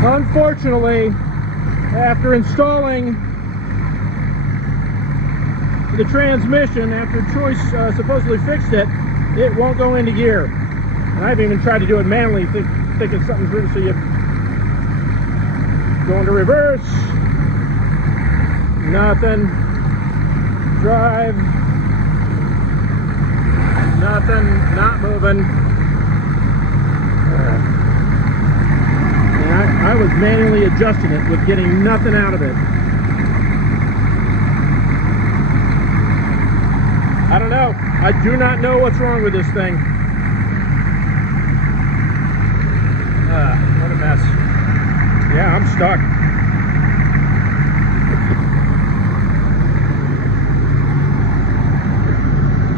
Unfortunately, after installing the transmission, after Choice supposedly fixed it, it won't go into gear. And I've even tried to do it manually, thinking something's wrong. So you go into reverse, nothing, drive, nothing, not moving. And I was manually adjusting it with getting nothing out of it. I don't know. I do not know what's wrong with this thing. What a mess. Yeah, I'm stuck.